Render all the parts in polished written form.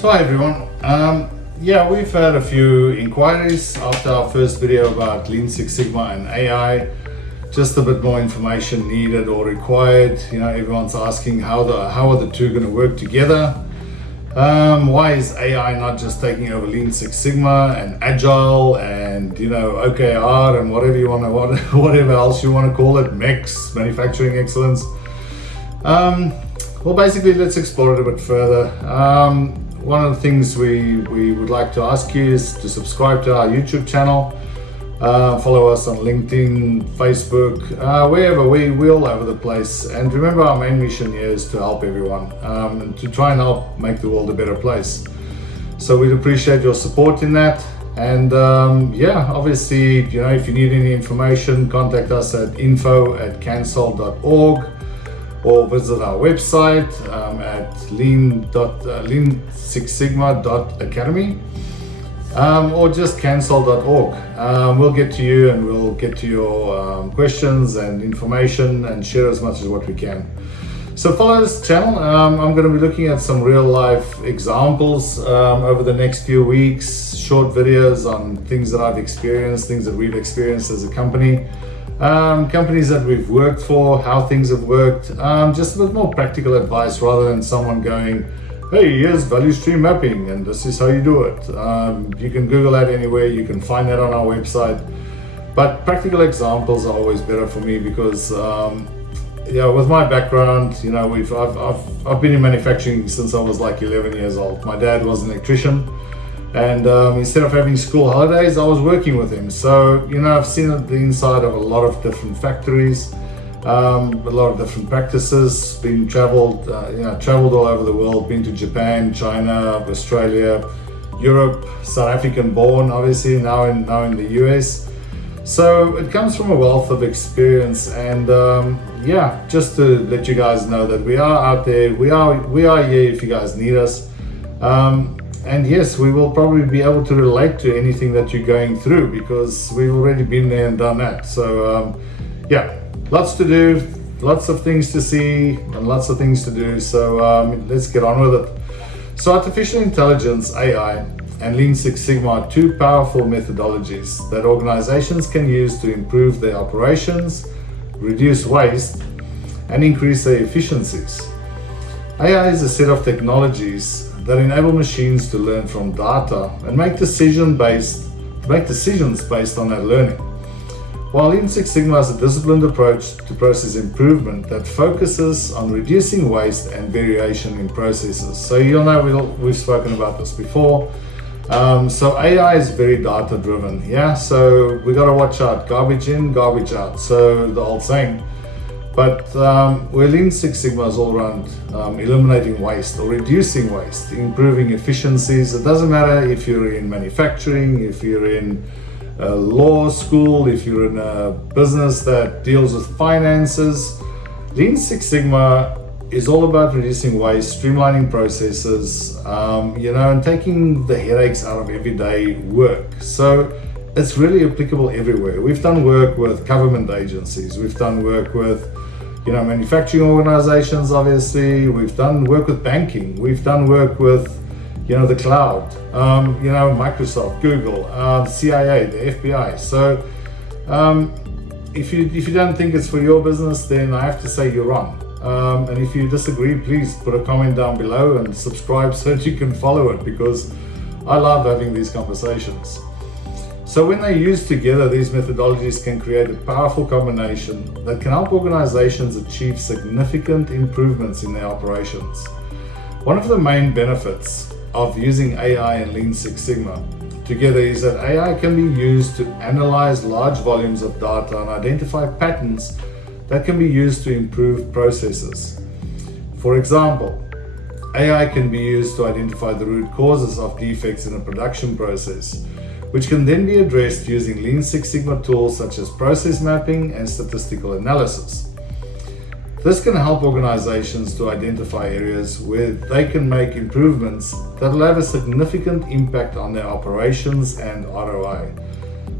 So hi everyone. Yeah, we've had a few inquiries after our first video about Lean Six Sigma and AI. Just a bit more information needed or required. Everyone's asking how are the two going to work together? Why is AI not just taking over Lean Six Sigma and Agile and OKR and whatever else you want to call it, MEX, manufacturing excellence? Well, basically, let's explore it a bit further. One of the things we would like to ask you is to subscribe to our YouTube channel, follow us on LinkedIn, Facebook, wherever, we're all over the place. And remember, our main mission here is to help everyone, and to try and help make the world a better place. So we'd appreciate your support in that. And obviously, if you need any information, contact us at info@cancel.org. or visit our website at lean6sigma.academy, or just cancel.org. We'll get to you and we'll get to your questions and information and share as much as what we can. So follow this channel. I'm going to be looking at some real life examples over the next few weeks, short videos on things that I've experienced, things that we've experienced as a company. Companies that we've worked for, how things have worked, just a bit more practical advice rather than someone going, hey, here's value stream mapping and this is how you do it. You can Google that anywhere, you can find that on our website, but practical examples are always better for me because with my background, I've been in manufacturing since I was like 11 years old. My dad was an electrician. And instead of having school holidays, I was working with him. So, I've seen the inside of a lot of different factories, a lot of different practices, traveled all over the world, been to Japan, China, Australia, Europe, South African born, obviously, now in the US. So it comes from a wealth of experience. And just to let you guys know that we are out there, we are here if you guys need us. And yes, we will probably be able to relate to anything that you're going through because we've already been there and done that. So lots to do, lots of things to see and lots of things to do. So let's get on with it. So artificial intelligence, AI, and Lean Six Sigma are two powerful methodologies that organizations can use to improve their operations, reduce waste, and increase their efficiencies. AI is a set of technologies that enable machines to learn from data and make decisions based on that learning. While Lean Six Sigma is a disciplined approach to process improvement that focuses on reducing waste and variation in processes. So we've spoken about this before. So AI is very data driven. So we got to watch out, garbage in, garbage out. So the old saying. But where Lean Six Sigma is all around eliminating waste or reducing waste, improving efficiencies. It doesn't matter if you're in manufacturing, if you're in law school, if you're in a business that deals with finances. Lean Six Sigma is all about reducing waste, streamlining processes, and taking the headaches out of everyday work. So it's really applicable everywhere. We've done work with government agencies. We've done work with, manufacturing organizations, obviously. We've done work with banking. We've done work with, the cloud, Microsoft, Google, CIA, the FBI. So if you don't think it's for your business, then I have to say you're wrong. And if you disagree, please put a comment down below and subscribe so that you can follow it because I love having these conversations. So when they use together, these methodologies can create a powerful combination that can help organizations achieve significant improvements in their operations. One of the main benefits of using AI and Lean Six Sigma together is that AI can be used to analyze large volumes of data and identify patterns that can be used to improve processes. For example, AI can be used to identify the root causes of defects in a production process, which can then be addressed using Lean Six Sigma tools such as process mapping and statistical analysis. This can help organizations to identify areas where they can make improvements that will have a significant impact on their operations and ROI.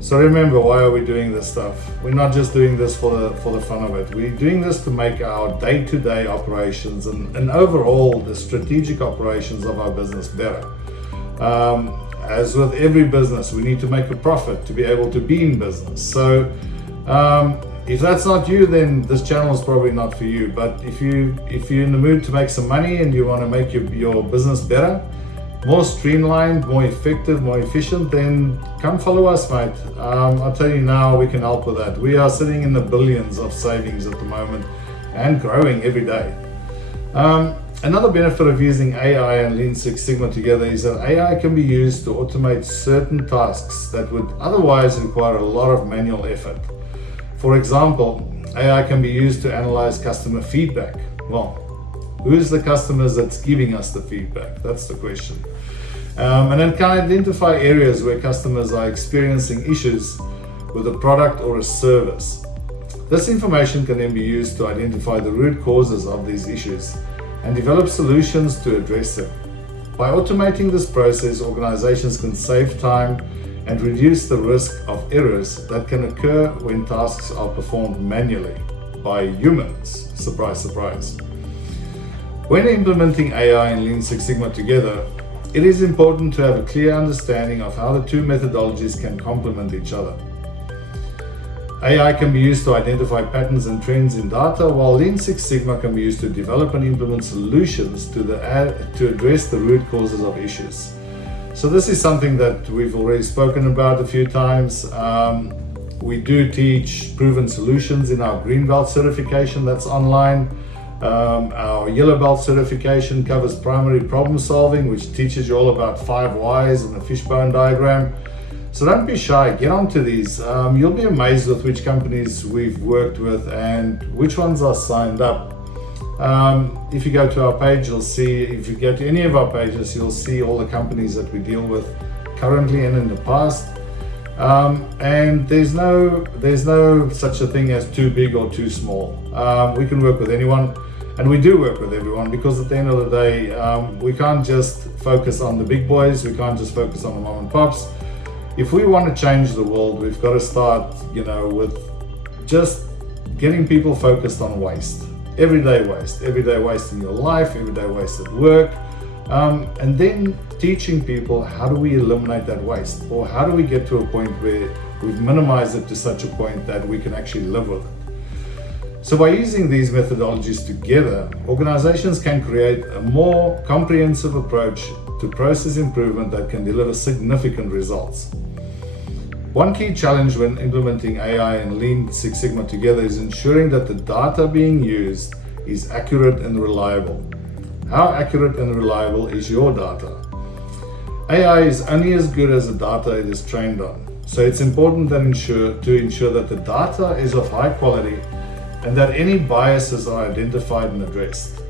So remember, why are we doing this stuff? We're not just doing this for the fun of it. We're doing this to make our day-to-day operations and overall the strategic operations of our business better. As with every business, we need to make a profit to be able to be in business. So if that's not you, then this channel is probably not for you. But if you're in the mood to make some money and you want to make your business better, more streamlined, more effective, more efficient, then come follow us, mate. I'll tell you now, we can help with that. We are sitting in the billions of savings at the moment and growing every day. Another benefit of using AI and Lean Six Sigma together is that AI can be used to automate certain tasks that would otherwise require a lot of manual effort. For example, AI can be used to analyze customer feedback. Well, who's the customers that's giving us the feedback? That's the question. And then can identify areas where customers are experiencing issues with a product or a service. This information can then be used to identify the root causes of these issues and develop solutions to address them. By automating this process, organizations can save time and reduce the risk of errors that can occur when tasks are performed manually by humans. Surprise, surprise. When implementing AI and Lean Six Sigma together, it is important to have a clear understanding of how the two methodologies can complement each other. AI can be used to identify patterns and trends in data, while Lean Six Sigma can be used to develop and implement solutions to address the root causes of issues. So this is something that we've already spoken about a few times. We do teach proven solutions in our Green Belt certification that's online. Our Yellow Belt certification covers primary problem solving, which teaches you all about 5 whys and a fishbone diagram. So don't be shy, get onto these. You'll be amazed with which companies we've worked with and which ones are signed up. If you go to our page, you'll see, if you go to any of our pages, you'll see all the companies that we deal with currently and in the past. And there's no such a thing as too big or too small. We can work with anyone, and we do work with everyone, because at the end of the day, we can't just focus on the big boys. We can't just focus on the mom and pops. If we want to change the world, we've got to start, with just getting people focused on waste. Everyday waste in your life, everyday waste at work, and then teaching people how do we eliminate that waste, or how do we get to a point where we've minimized it to such a point that we can actually live with it. So by using these methodologies together, organizations can create a more comprehensive approach to process improvement that can deliver significant results. One key challenge when implementing AI and Lean Six Sigma together is ensuring that the data being used is accurate and reliable. How accurate and reliable is your data? AI is only as good as the data it is trained on. So it's important to ensure that the data is of high quality and that any biases are identified and addressed.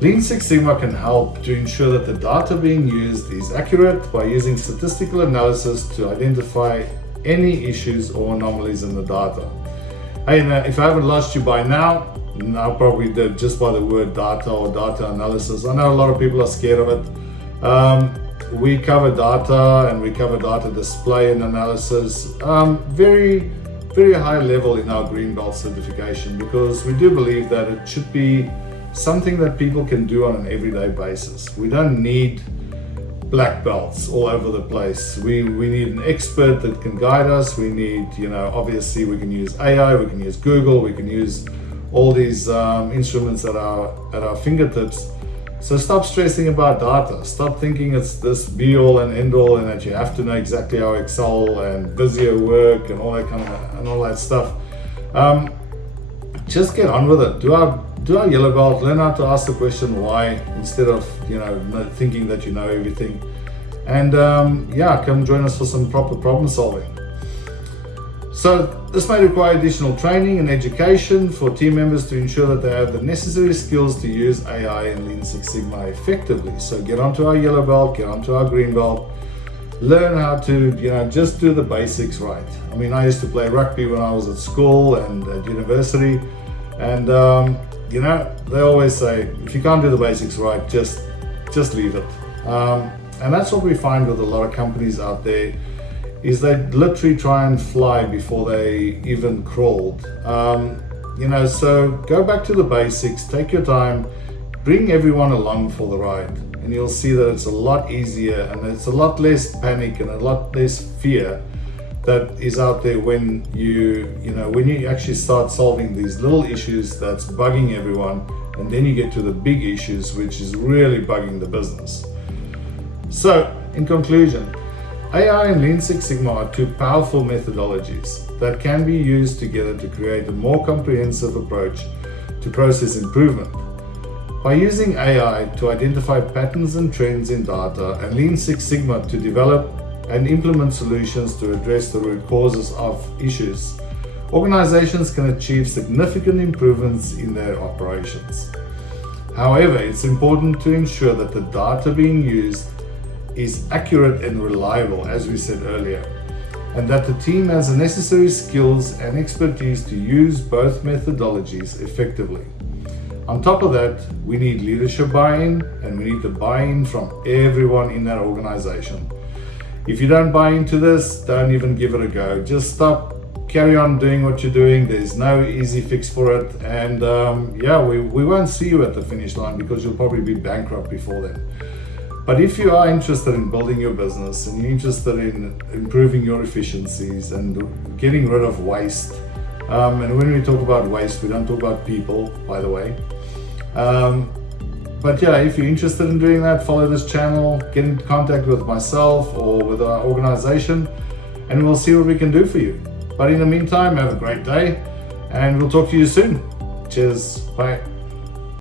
Lean Six Sigma can help to ensure that the data being used is accurate by using statistical analysis to identify any issues or anomalies in the data. Hey, now, if I haven't lost you by now, I probably did just by the word data or data analysis. I know a lot of people are scared of it. We cover data and we cover data display and analysis, very, very high level in our Green Belt certification, because we do believe that it should be something that people can do on an everyday basis. We don't need black belts all over the place. We need an expert that can guide us. We need, obviously we can use AI, we can use Google, we can use all these instruments at our fingertips. So stop stressing about data. Stop thinking it's this be all and end all and that you have to know exactly how Excel and Visio work and all that stuff. Just get on with it. Do our Yellow Belt, learn how to ask the question why, instead of thinking that you know everything. And come join us for some proper problem solving. So this may require additional training and education for team members to ensure that they have the necessary skills to use AI and Lean Six Sigma effectively. So get onto our Yellow Belt, get onto our Green Belt, learn how to just do the basics right. I mean, I used to play rugby when I was at school and at university, and they always say, if you can't do the basics right, just leave it. And that's what we find with a lot of companies out there, is they literally try and fly before they even crawled. So go back to the basics, take your time, bring everyone along for the ride, and you'll see that it's a lot easier and it's a lot less panic and a lot less fear that is out there when you actually start solving these little issues that's bugging everyone, and then you get to the big issues which is really bugging the business. So in conclusion, AI and Lean Six Sigma are two powerful methodologies that can be used together to create a more comprehensive approach to process improvement. By using AI to identify patterns and trends in data, and Lean Six Sigma to develop and implement solutions to address the root causes of issues, organizations can achieve significant improvements in their operations. However, it's important to ensure that the data being used is accurate and reliable, as we said earlier, and that the team has the necessary skills and expertise to use both methodologies effectively. On top of that, we need leadership buy-in, and we need the buy-in from everyone in that organization. If you don't buy into this, don't even give it a go. Just stop, carry on doing what you're doing. There's no easy fix for it. And we won't see you at the finish line because you'll probably be bankrupt before then. But if you are interested in building your business and you're interested in improving your efficiencies and getting rid of waste, and when we talk about waste, we don't talk about people, by the way. But if you're interested in doing that, follow this channel, get in contact with myself or with our organization, and we'll see what we can do for you. But in the meantime, have a great day, and we'll talk to you soon. Cheers, bye.